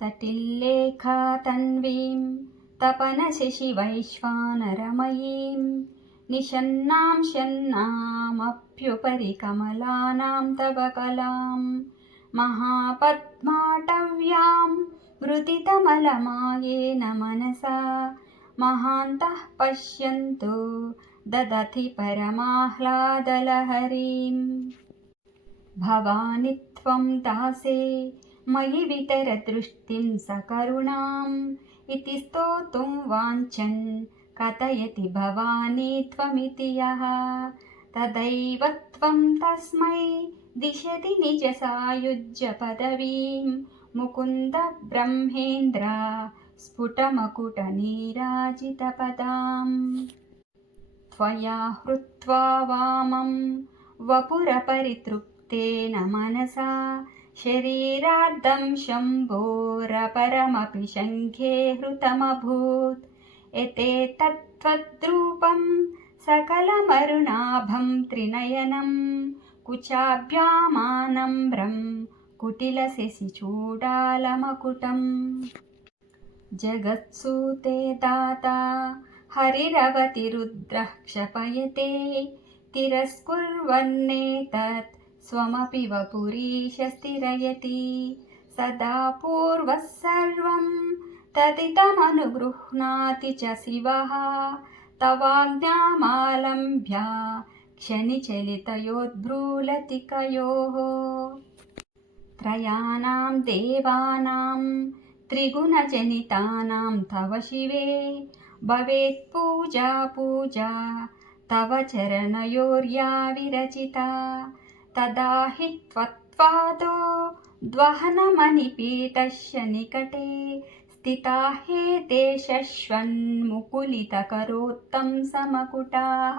तटिल्लेखा तन्वीं तपनशशिवैश्वानरमयीं निशन्नां शन्नामप्युपरि कमलानां तव कलां महापद्माटव्यां मृदितमलमायेन मनसा महान्तः पश्यन्तो ददति परमाह्लादलहरीं। भवानि त्वं दासे मयि वितरदृष्टिं सकरुणाम् इति स्तोतुं वाञ्छन् कथयति भवानी त्वमिति यः तदैव त्वं तस्मै दिशति निजसायुज्यपदवीं मुकुन्द ब्रह्मेन्द्र स्फुटमकुटनीराजितपदाम्। त्वया हृत्वा वामं वपुरपरितृप्तेन मनसा शरीरार्धं शम्भोरपरमपि शङ्खे हृतमभूत् एतेतत्त्वद्रूपं सकलमरुणाभं त्रिनयनं कुचाभ्यामानम्रं कुटिलशशिचूडालमकुटम्। जगत्सूते दाता हरिरवतिरुद्रः क्षपयते तिरस्कुर्वन्नेतत् स्वमपि वपुरीश स्थिरयति सदा पूर्वः सर्वं तदिदमनुगृह्णाति च शिवः तवाज्ञामालम्ब्य क्षणिचलितयोद्भ्रूलतिकयोः। त्रयाणां देवानां त्रिगुणजनितानां तव शिवे भवेत् पूजा पूजा तव चरणयोर्या विरचिता तदा हि त्वत्पादो द्वहनमणिपीठस्य निकटे स्थिता हेते शश्वन्मुकुलितकरोत्तंसमकुटाः।